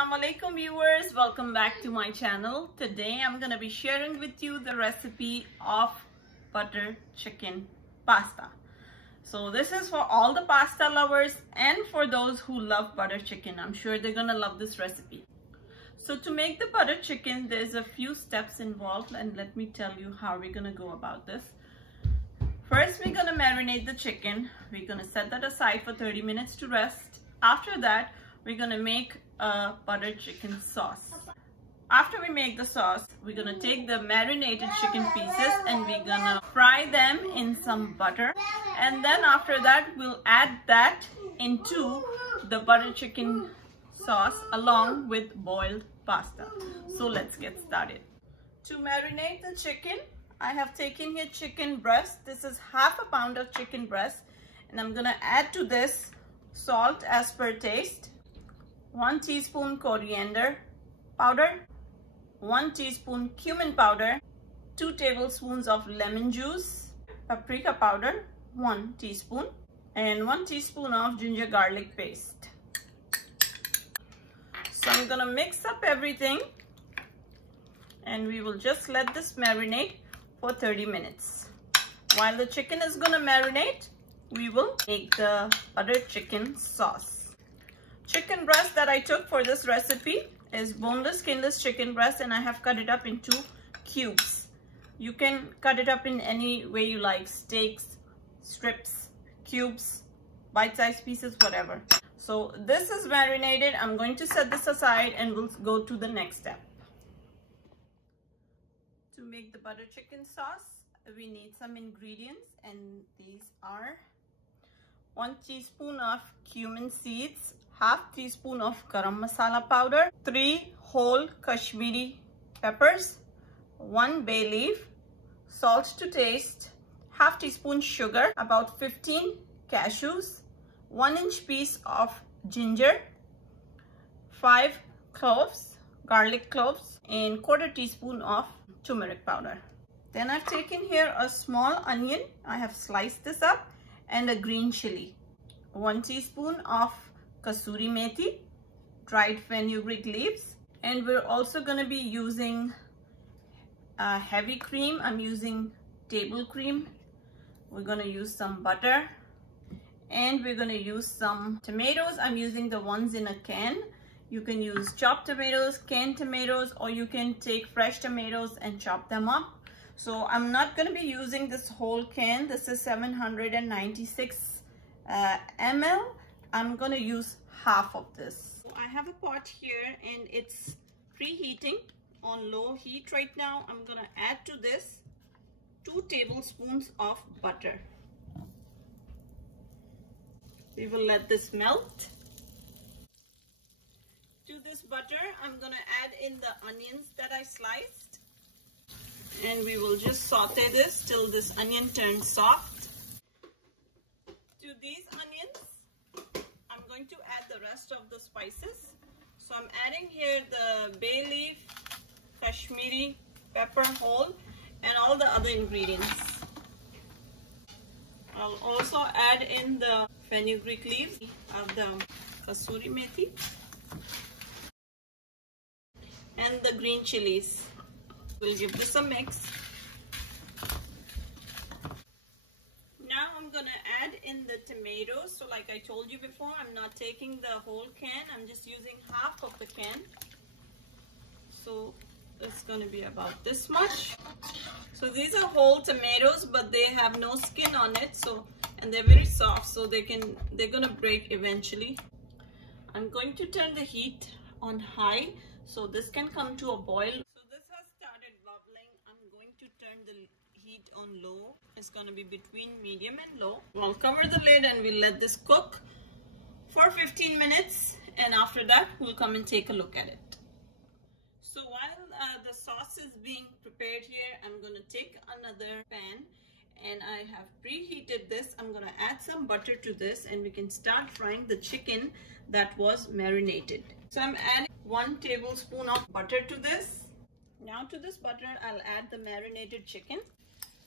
Assalamu alaikum viewers, welcome back to my channel. Today I'm going to be sharing with you the recipe of butter chicken pasta. So this is for all the pasta lovers and for those who love butter chicken. I'm sure they're going to love this recipe. So to make the butter chicken, there's a few steps involved, and let me tell you how we're going to go about this. First, we're going to marinate the chicken. We're going to set that aside for 30 minutes to rest. After that, we're going to make a butter chicken sauce. After we make the sauce, we're going to take the marinated chicken pieces and we're going to fry them in some butter. And then after that, we'll add that into the butter chicken sauce along with boiled pasta. So let's get started. To marinate the chicken, I have taken here chicken breast. This is half a pound of chicken breast. And I'm going to add to this salt as per taste. 1 teaspoon coriander powder, 1 teaspoon cumin powder, 2 tablespoons of lemon juice, paprika powder 1 teaspoon, and 1 teaspoon of ginger garlic paste. So I'm gonna mix up everything and we will just let this marinate for 30 minutes. While the chicken is gonna marinate, we will make the butter chicken sauce. Chicken breast that I took for this recipe is boneless, skinless chicken breast, and I have cut it up into cubes. You can cut it up in any way you like: steaks, strips, cubes, bite-sized pieces, whatever. So this is marinated. I'm going to set this aside and we'll go to the next step. To make the butter chicken sauce, we need some ingredients, and these are 1 teaspoon of cumin seeds, half teaspoon of garam masala powder, 3 whole Kashmiri peppers, 1 bay leaf, salt to taste, half teaspoon sugar, about 15 cashews, 1-inch piece of ginger, 5 cloves, garlic cloves, and 1/4 teaspoon of turmeric powder. Then I've taken here a small onion. I have sliced this up, and a green chili, 1 teaspoon of kasuri methi, dried fenugreek leaves, and we're also going to be using heavy cream. I'm using table cream. We're going to use some butter, and we're going to use some tomatoes. I'm using the ones in a can. You can use chopped tomatoes, canned tomatoes, or you can take fresh tomatoes and chop them up. So I'm not going to be using this whole can. This is 796 ml. I'm going to use half of this. So I have a pot here and it's preheating on low heat right now. I'm going to add to this 2 tablespoons of butter. We will let this melt. To this butter, I'm going to add in the onions that I sliced. And we will just saute this till this onion turns soft. To these onions, I'm going to add the rest of the spices. So I'm adding here the bay leaf, Kashmiri pepper whole, and all the other ingredients. I'll also add in the fenugreek leaves of the kasuri methi and the green chilies. We'll give this a mix. Now I'm gonna add in the tomatoes. So like I told you before, I'm not taking the whole can. I'm just using half of the can. So it's gonna be about this much. So these are whole tomatoes, but they have no skin on it. So, and they're very soft, so they're gonna break eventually. I'm going to turn the heat on high so this can come to a boil. So this has started bubbling. I'm going to turn the heat on low. It's going to be between medium and low. We'll cover the lid and we'll let this cook for 15 minutes, and after that we'll come and take a look at it. So while the sauce is being prepared here, I'm going to take another pan and I have preheated this. I'm going to add some butter to this and we can start frying the chicken that was marinated. So I'm adding 1 tablespoon of butter to this. Now to this butter, I'll add the marinated chicken.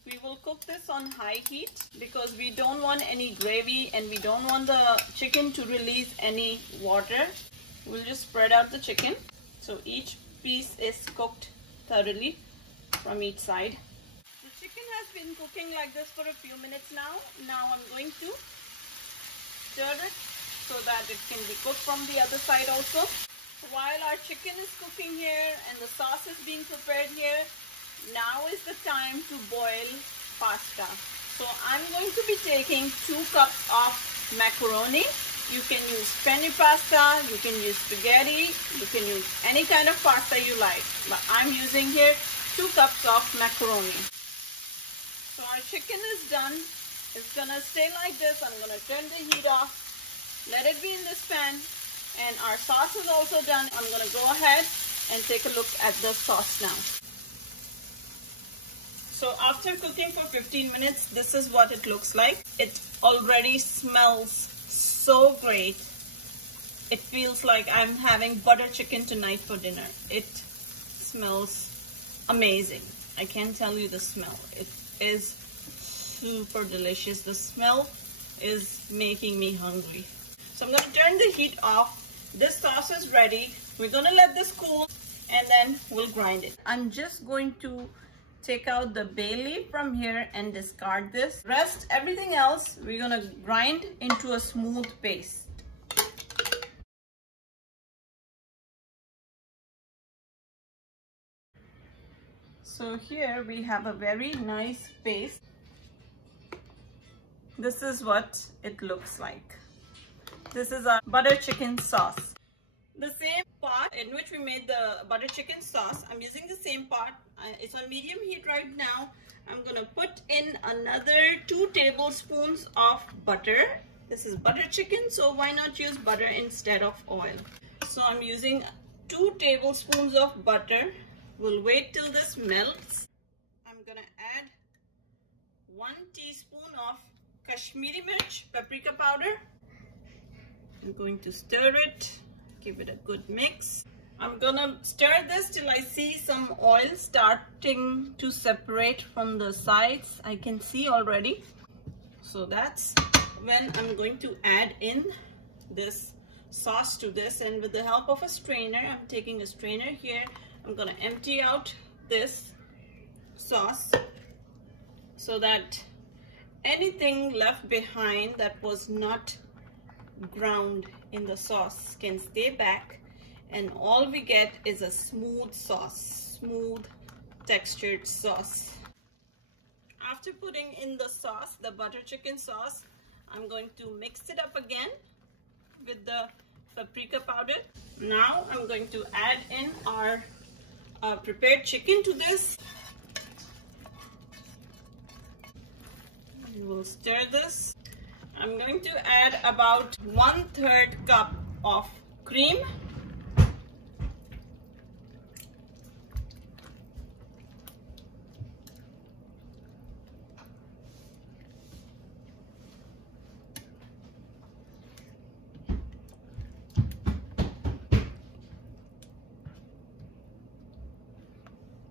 We will cook this on high heat because we don't want any gravy and we don't want the chicken to release any water. we'll just spread out the chicken so each piece is cooked thoroughly from each side. The chicken has been cooking like this for a few minutes now. Now I'm going to stir it so that it can be cooked from the other side also. While our chicken is cooking here and the sauce is being prepared here, now is the time to boil pasta. So I'm going to be taking 2 cups of macaroni. You can use penne pasta, you can use spaghetti, you can use any kind of pasta you like. But I'm using here 2 cups of macaroni. So our chicken is done. It's gonna stay like this. I'm gonna turn the heat off, let it be in this pan, and our sauce is also done. I'm gonna go ahead and take a look at the sauce now. So after cooking for 15 minutes, this is what it looks like. It already smells so great. It feels like I'm having butter chicken tonight for dinner. It smells amazing. I can't tell you the smell. It is super delicious. The smell is making me hungry. So I'm going to turn the heat off. This sauce is ready. We're going to let this cool and then we'll grind it. I'm just going to take out the bay leaf from here and discard this. Rest everything else we're going to grind into a smooth paste. So here we have a very nice paste. This is what it looks like. This is our butter chicken sauce. The same pot in which we made the butter chicken sauce, I'm using the same pot. It's on medium heat right now. I'm gonna put in another 2 tablespoons of butter. This is butter chicken, so why not use butter instead of oil? So I'm using 2 tablespoons of butter. We'll wait till this melts. I'm gonna add 1 teaspoon of Kashmiri Mirch paprika powder. I'm going to stir it, give it a good mix. I'm gonna stir this till I see some oil starting to separate from the sides. I can see already. So that's when I'm going to add in this sauce to this, and with the help of a strainer, I'm taking a strainer here. I'm gonna empty out this sauce so that anything left behind that was not ground in the sauce can stay back, and all we get is a smooth sauce, smooth textured sauce. After putting in the sauce, the butter chicken sauce, I'm going to mix it up again with the paprika powder. Now I'm going to add in our prepared chicken to this. We will stir this. I'm going to add about 1/3 cup of cream.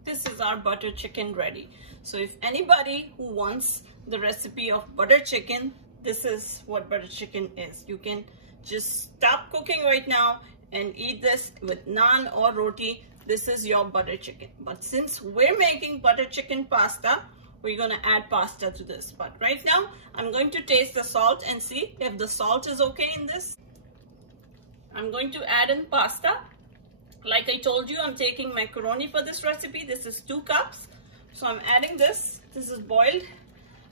This is our butter chicken ready. So if anybody who wants the recipe of butter chicken, this is what butter chicken is. You can just stop cooking right now and eat this with naan or roti. This is your butter chicken. But since we're making butter chicken pasta, we're gonna add pasta to this. But right now, I'm going to taste the salt and see if the salt is okay in this. I'm going to add in pasta. Like I told you, I'm taking macaroni for this recipe. This is 2 cups. So I'm adding this. This is boiled.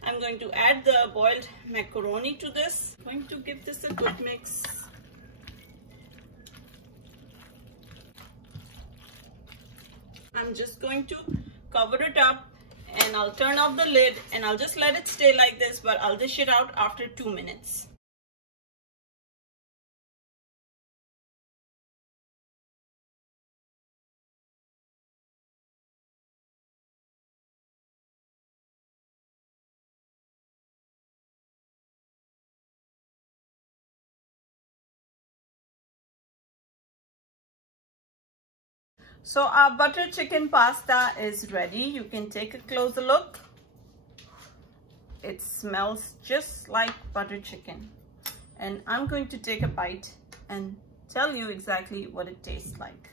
I'm going to add the boiled macaroni to this. I'm going to give this a good mix. I'm just going to cover it up and I'll turn off the lid and I'll just let it stay like this, but I'll dish it out after 2 minutes. So our butter chicken pasta is ready. You can take a closer look. It smells just like butter chicken. And I'm going to take a bite and tell you exactly what it tastes like.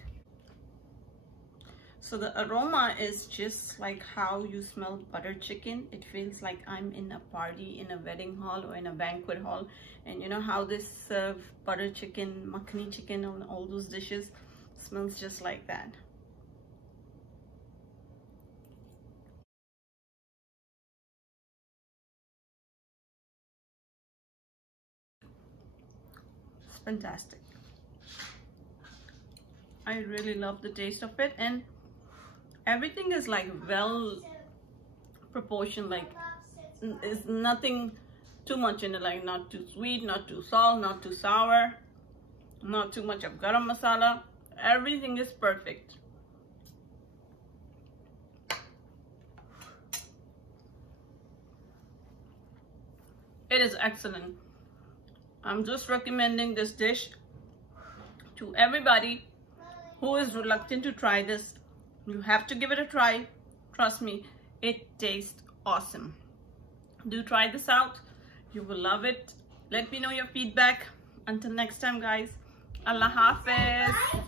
So the aroma is just like how you smell butter chicken. It feels like I'm in a party, in a wedding hall or in a banquet hall. And you know how they serve butter chicken, makhani chicken on all those dishes? Smells just like that. It's fantastic. I really love the taste of it, and everything is like well proportioned, like there's nothing too much in it, like not too sweet, not too salt, not too sour, not too much of garam masala. Everything is perfect. It is excellent. I'm just recommending this dish to everybody who is reluctant to try this. You have to give it a try. Trust me, it tastes awesome. Do try this out. You will love it. Let me know your feedback. Until next time, guys. Allah Hafiz.